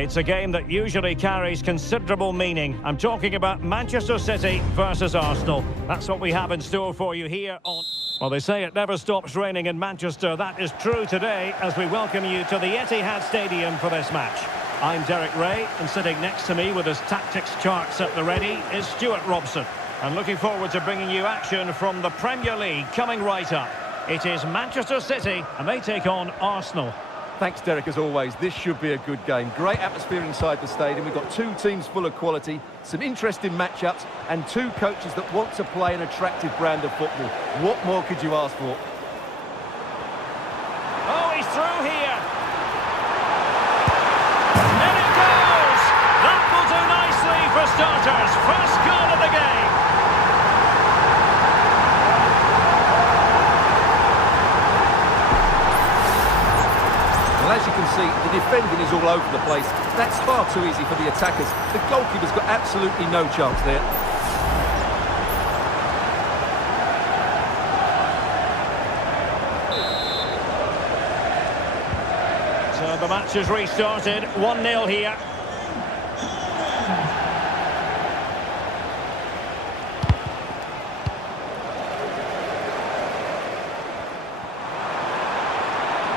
It's a game that usually carries considerable meaning. I'm talking about Manchester City versus Arsenal. That's what we have in store for you here on... Well, they say it never stops raining in Manchester. That is true today as we welcome you to the Etihad Stadium for this match. I'm Derek Ray, and sitting next to me with his tactics charts at the ready is Stuart Robson. I'm looking forward to bringing you action from the Premier League coming right up. It is Manchester City, and they take on Arsenal. Thanks, Derek, as always. This should be a good game. Great atmosphere inside the stadium. We've got two teams full of quality, some interesting matchups, and two coaches that want to play an attractive brand of football. What more could you ask for? Oh, he's through here. And it goes! That will do nicely for starters. First goal of the game. As you can see, the defending is all over the place. That's far too easy for the attackers. The goalkeeper's got absolutely no chance there. So the match has restarted. 1-0 here.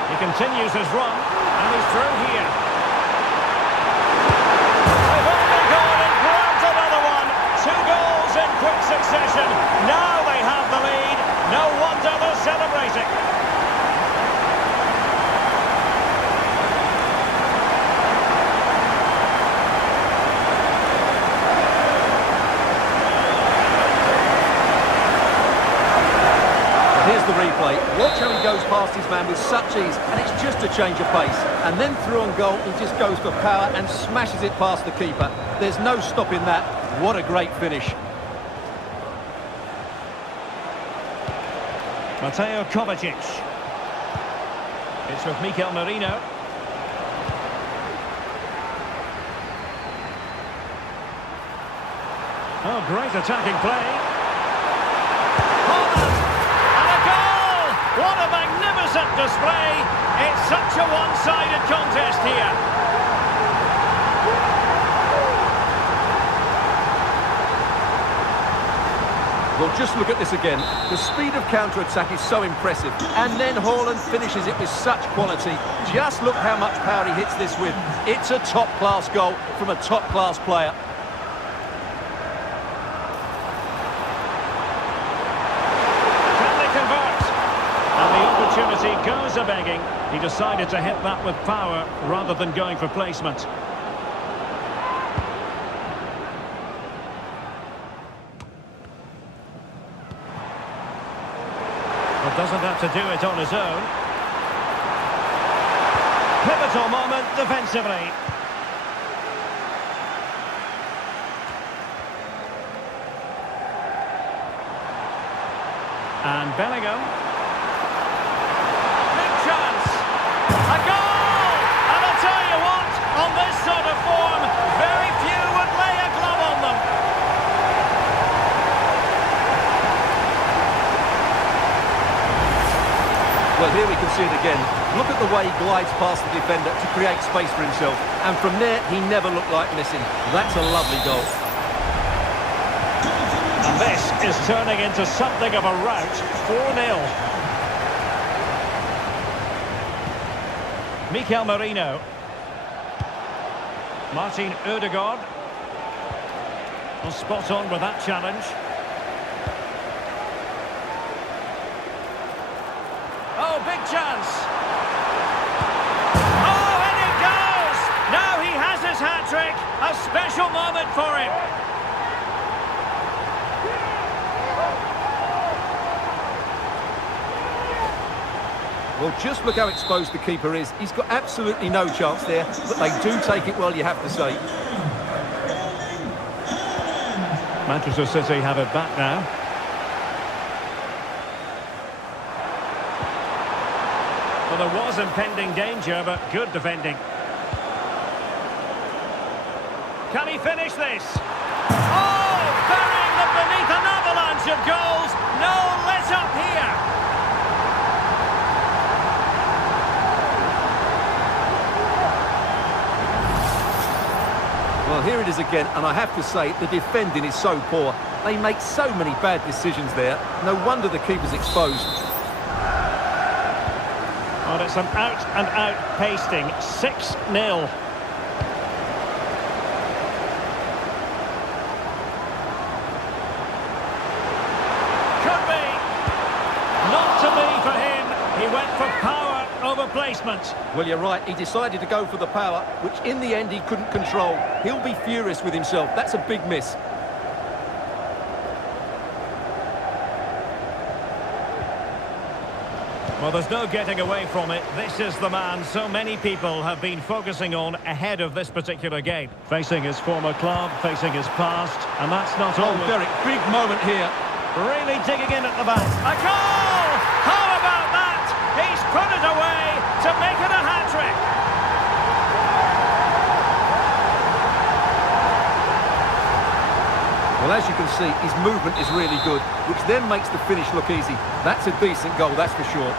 He continues his run, and he's through here. They've only gone and grabbed another one. 2 goals in quick succession. Now they have the lead. No wonder they're celebrating. Here's the replay. Watch how he goes past his man with such ease, and it's just a change of pace. And then through on goal, he just goes for power and smashes it past the keeper. There's no stopping that. What a great finish. Mateo Kovacic. It's with Mikel Merino. Oh, great attacking play. What a magnificent display! It's such a one-sided contest here. Well, just look at this again. The speed of counter-attack is so impressive. And then Haaland finishes it with such quality. Just look how much power he hits this with. It's a top-class goal from a top-class player. Opportunity goes a-begging. He decided to hit that with power rather than going for placement. But doesn't have to do it on his own. Pivotal moment defensively. And Bellingham. A goal! And I'll tell you what, on this sort of form, very few would lay a glove on them. Well, here we can see it again. Look at the way he glides past the defender to create space for himself. And from there, he never looked like missing. That's a lovely goal. And this is turning into something of a rout. 4-0. Mikel Merino. Martin Ødegaard. Well, spot on with that challenge. Oh, big chance. Oh, and it goes! Now he has his hat-trick. A special moment for him. Well, just look how exposed the keeper is. He's got absolutely no chance there, but they do take it well, you have to say. Manchester City have it back now. Well, there was impending danger, but good defending. Can he finish this? Oh, burying them beneath an avalanche of goals. No let up here. Well, here it is again, and I have to say, the defending is so poor. They make so many bad decisions there. No wonder the keeper's exposed. Well, it's an out-and-out pasting. 6-0. Could be. Not to be for him. He went for power over placement. Well, you're right. He decided to go for the power, which in the end he couldn't control. He'll be furious with himself. That's a big miss. Well, there's no getting away from it. This is the man so many people have been focusing on ahead of this particular game. Facing his former club, facing his past, and that's not all. Oh, very big moment here. Really digging in at the back. A goal! How about that? He's put it away to make it a hat-trick. Well, as you can see, his movement is really good, which then makes the finish look easy. That's a decent goal, that's for sure.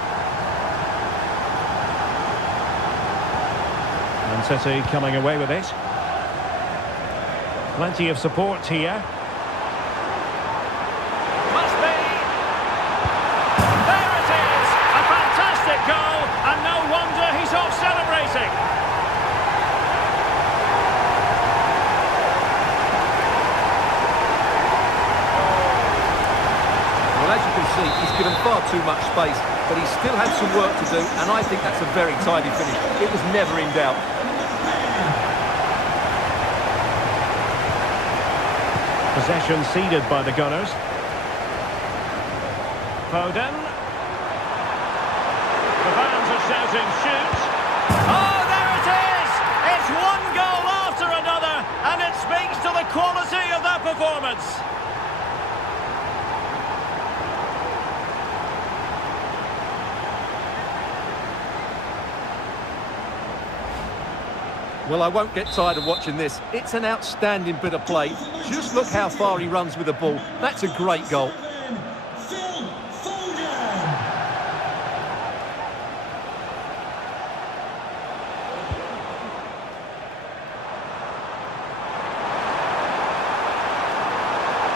And City coming away with it. Plenty of support here. Must be. There it is! A fantastic goal, and no wonder he's off celebrating. Well, as you can see, he's given far too much space, but he still had some work to do, and I think that's a very tidy finish. It was never in doubt. Possession ceded by the Gunners. Foden. The fans are shouting, shoot! Oh, there it is! It's one goal after another, and it speaks to the quality of that performance. Well, I won't get tired of watching this. It's an outstanding bit of play. Just look how far he runs with the ball. That's a great goal.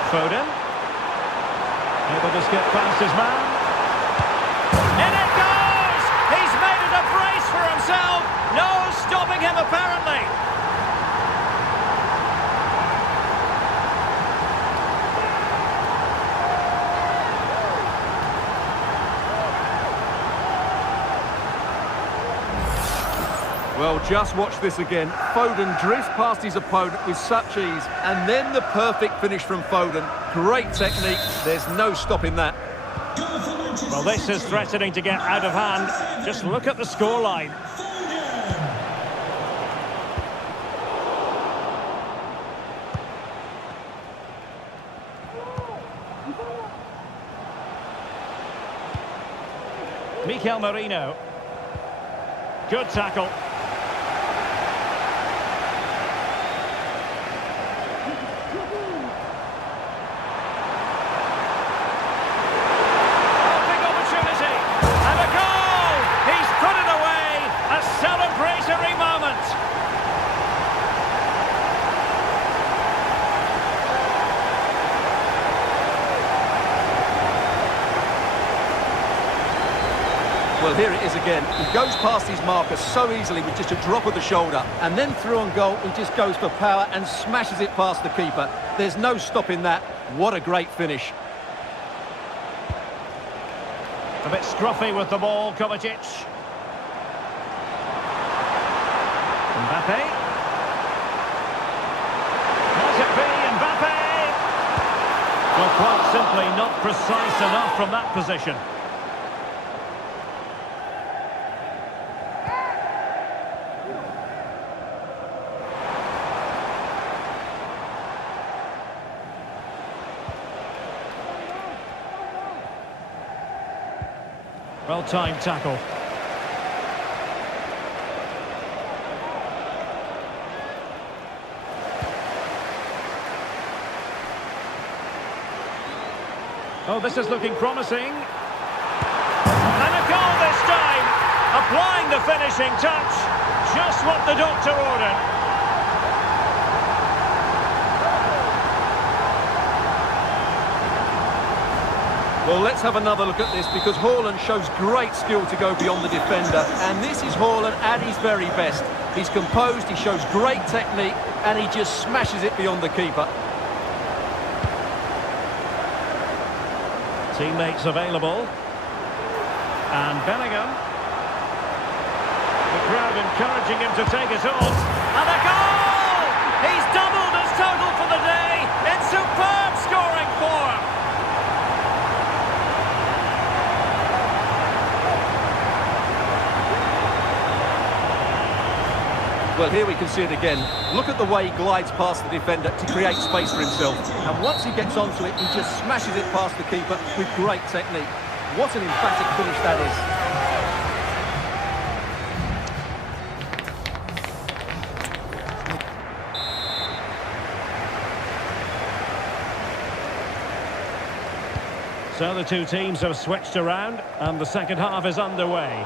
Foden. Able to skip past his man. In it goes! He's made it a brace for himself. No stopping him, apparently. Well, just watch this again. Foden drifts past his opponent with such ease, and then the perfect finish from Foden. Great technique. There's no stopping that. Well, this is threatening to get out of hand. Just look at the scoreline. Mikel Merino. Good tackle. Well, here it is again. He goes past his marker so easily with just a drop of the shoulder. And then through on goal, he just goes for power and smashes it past the keeper. There's no stopping that. What a great finish. A bit scruffy with the ball, Kovacic. Mbappe. Has it be Mbappe? Well, quite simply not precise enough from that position. Well-timed tackle. Oh, this is looking promising. And a goal this time. Applying the finishing touch. Just what the doctor ordered. Well, let's have another look at this, because Haaland shows great skill to go beyond the defender. And this is Haaland at his very best. He's composed, he shows great technique, and he just smashes it beyond the keeper. Teammates available. And Bellingham. The crowd encouraging him to take it on. And a goal! He's doubled his total for the day. It's superb scoring form. Well, here we can see it again. Look at the way he glides past the defender to create space for himself. And once he gets onto it, he just smashes it past the keeper with great technique. What an emphatic finish that is. So the two teams have switched around, and the second half is underway.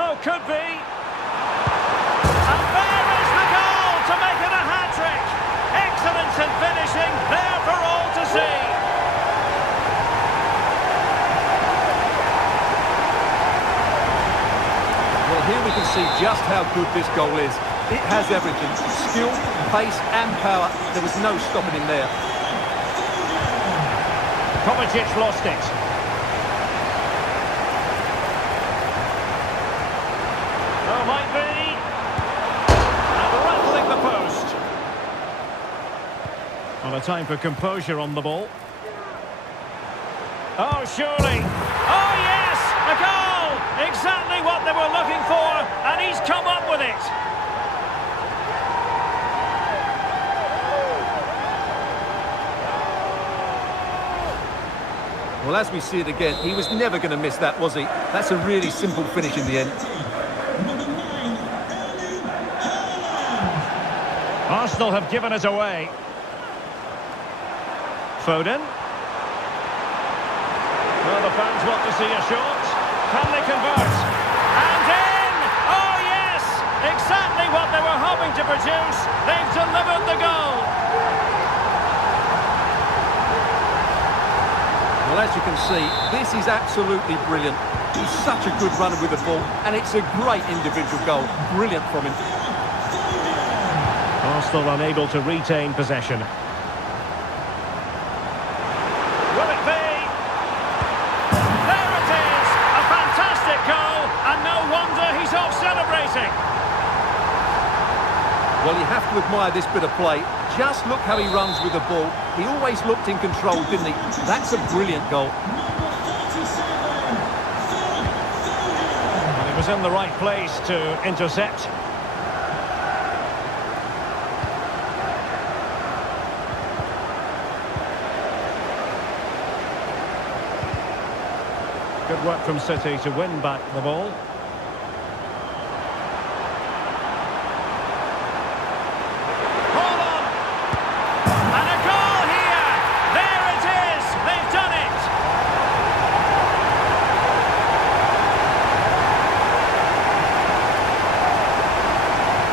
Oh, could be. And there is the goal to make it a hat-trick. Excellence in finishing, there for all to see. Well, here we can see just how good this goal is. It has everything. Skill, pace and power. There was no stopping him there. Kovacic lost it. Oh, might be. And rattling the post. Well, a time for composure on the ball. Oh, surely. Oh, yes! A goal! Exactly what they were looking for, and he's come up with it. Well, as we see it again, he was never going to miss that, was he? That's a really simple finish in the end. Arsenal have given it away. Foden. Well, the fans want to see a shot. Can they convert? And in! Oh, yes! Exactly what they were hoping to produce. They've delivered the goal. Well, as you can see, this is absolutely brilliant. He's such a good runner with the ball, and it's a great individual goal. Brilliant from him. Arsenal unable to retain possession. Will it be? There it is! A fantastic goal, and no wonder he's off celebrating. Well, you have to admire this bit of play. Just look how he runs with the ball. He always looked in control, didn't he? That's a brilliant goal. Well, he was in the right place to intercept. Good work from City to win back the ball. Haaland! And a goal here! There it is! They've done it!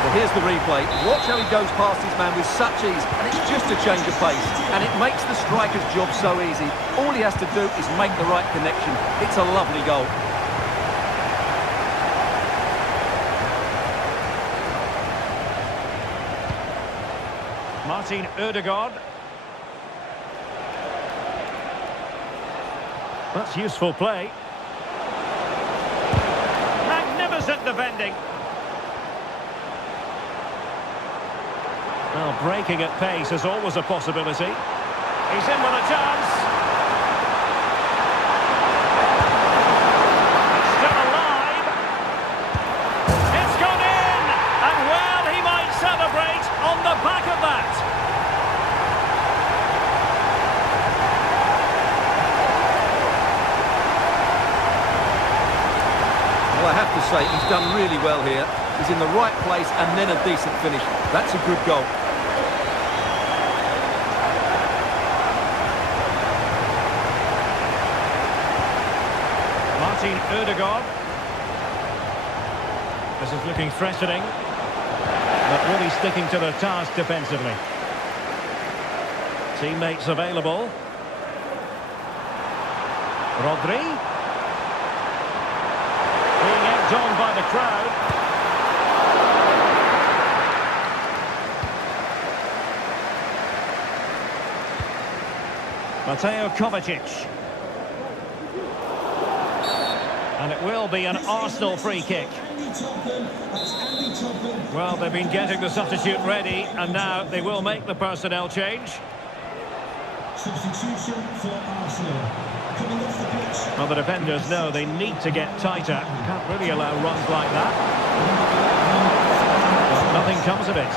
Well, here's the replay. Watch how he goes past his man with such ease, and it's just a change of pace. And it makes the striker's job so easy. All he has to do is make the right connection. It's a lovely goal. Martin Ødegaard. That's useful play. Magnificent defending. Well, breaking at pace is always a possibility. He's in with a chance. It's still alive. It's gone in. And well, he might celebrate on the back of that. Well, I have to say, he's done really well here. He's in the right place and then a decent finish. That's a good goal. Martin Odegaard. This is looking threatening, but really sticking to their task defensively. Teammates available. Rodri. Being egged on by the crowd. Mateo Kovacic. And it will be an Arsenal free kick. Well, they've been getting the substitute ready, and now they will make the personnel change. Substitution for Arsenal. Coming off the pitch. Well, the defenders know they need to get tighter. Can't really allow runs like that. Well, nothing comes of it.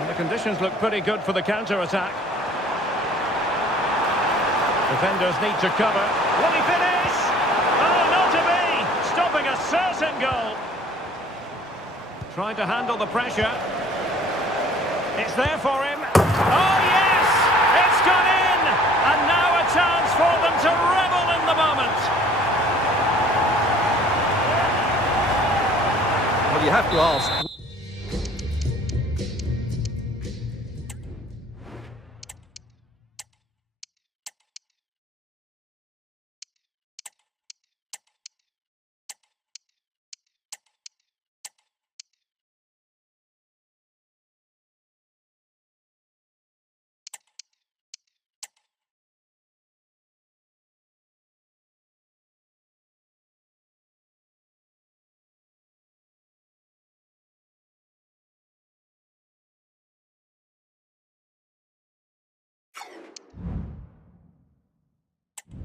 And the conditions look pretty good for the counter-attack. Defenders need to cover. Will he finish? Oh, not to be! Stopping a certain goal. Trying to handle the pressure. It's there for him. Oh, yes! It's gone in! And now a chance for them to revel in the moment. Well, you have to ask.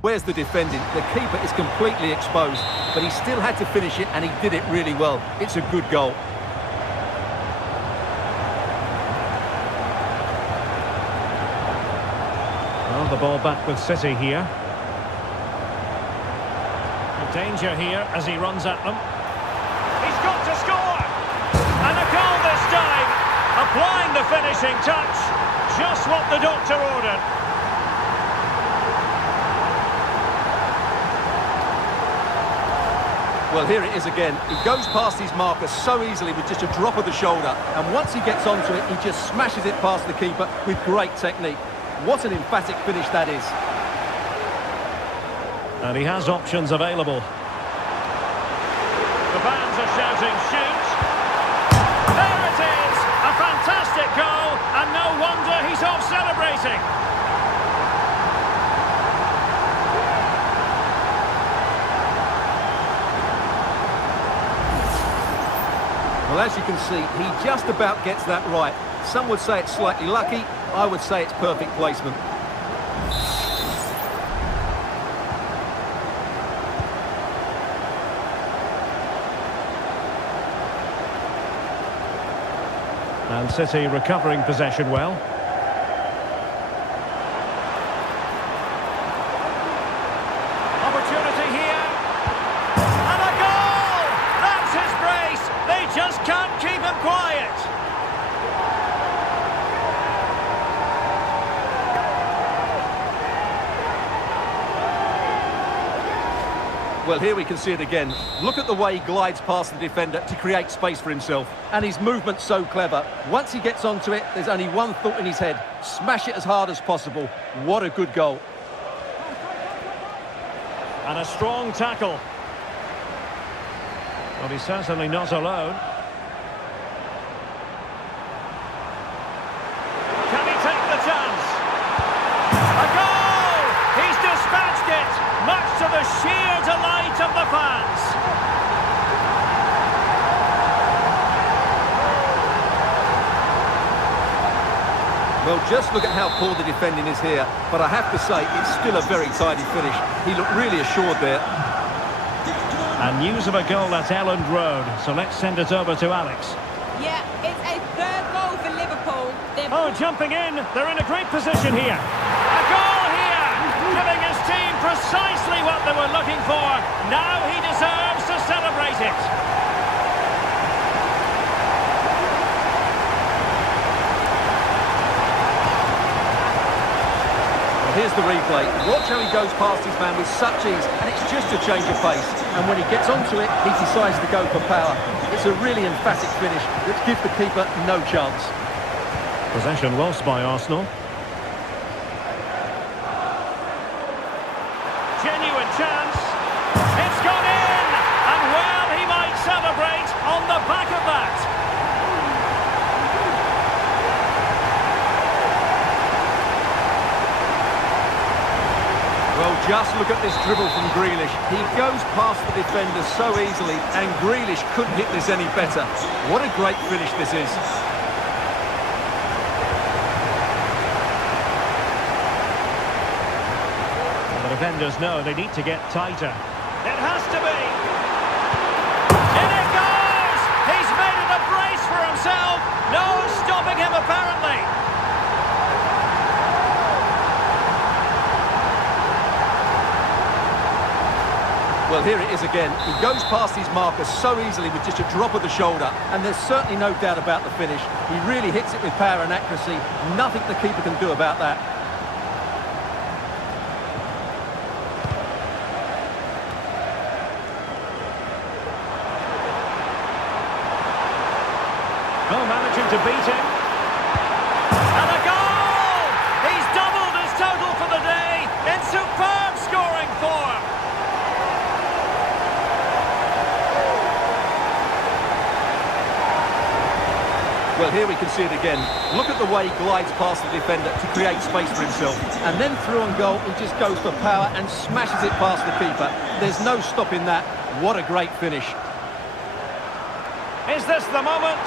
Where's the defending? The keeper is completely exposed, but he still had to finish it, and he did it really well. It's a good goal. Well, the ball back with City here. Danger here as he runs at them. He's got to score! And a goal this time! Applying the finishing touch. Just what the doctor ordered. Well, here it is again. He goes past his marker so easily with just a drop of the shoulder. And once he gets onto it, he just smashes it past the keeper with great technique. What an emphatic finish that is. And he has options available. The fans are shouting, shoot! There it is! A fantastic goal, and no wonder he's off celebrating. Well, as you can see, he just about gets that right. Some would say it's slightly lucky. I would say it's perfect placement. And City recovering possession well. Opportunity here. And a goal! That's his brace! They just can't keep him quiet. Well, here we can see it again. Look at the way he glides past the defender to create space for himself. And his movement's so clever. Once he gets onto it, there's only one thought in his head. Smash it as hard as possible. What a good goal. And a strong tackle. Well, he's certainly not alone. Can he take the chance? A goal! He's dispatched it, much to the sheer delight of the fans. Well, just look at how poor the defending is here. But I have to say, it's still a very tidy finish. He looked really assured there. And news of a goal at Elland Road. So let's send it over to Alex. Yeah, it's a third goal for Liverpool. Oh, jumping in. They're in a great position here. A goal here, giving his team precisely what they were looking for. Now he deserves to celebrate it. Well, here's the replay. Watch how he goes past his man with such ease, and it's just a change of pace. And when he gets onto it, he decides to go for power. It's a really emphatic finish that gives the keeper no chance. Possession lost by Arsenal. Genuine chance. It's gone in! And well, he might celebrate on the back of that. Well, just look at this dribble from Grealish. He goes past the defender so easily, and Grealish couldn't hit this any better. What a great finish this is. The defenders know they need to get tighter. It has to be! In it goes! He's made it a brace for himself! No stopping him, apparently! Well, here it is again. He goes past his marker so easily with just a drop of the shoulder, and there's certainly no doubt about the finish. He really hits it with power and accuracy. Nothing the keeper can do about that. Oh, managing to beat him. And a goal! He's doubled his total for the day in superb scoring form. Well, here we can see it again. Look at the way he glides past the defender to create space for himself. And then through on goal, he just goes for power and smashes it past the keeper. There's no stopping that. What a great finish. Is this the moment?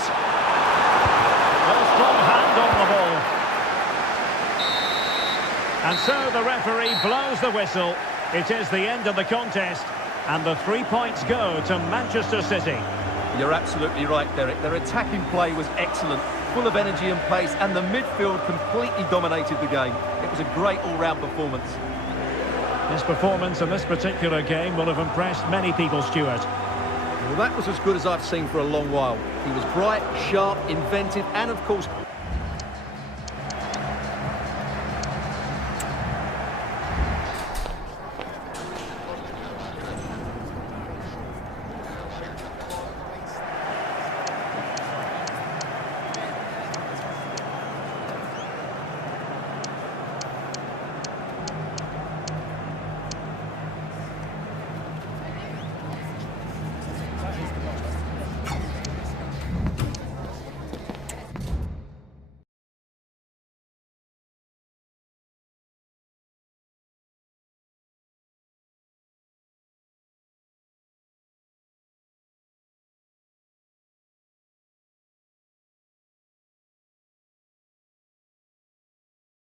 A strong hand on the ball. And so the referee blows the whistle. It is the end of the contest. And the 3 points go to Manchester City. You're absolutely right, Derek. Their attacking play was excellent, full of energy and pace, and the midfield completely dominated the game. It was a great all-round performance. His performance in this particular game will have impressed many people, Stuart. Well, that was as good as I've seen for a long while. He was bright, sharp, inventive, and of course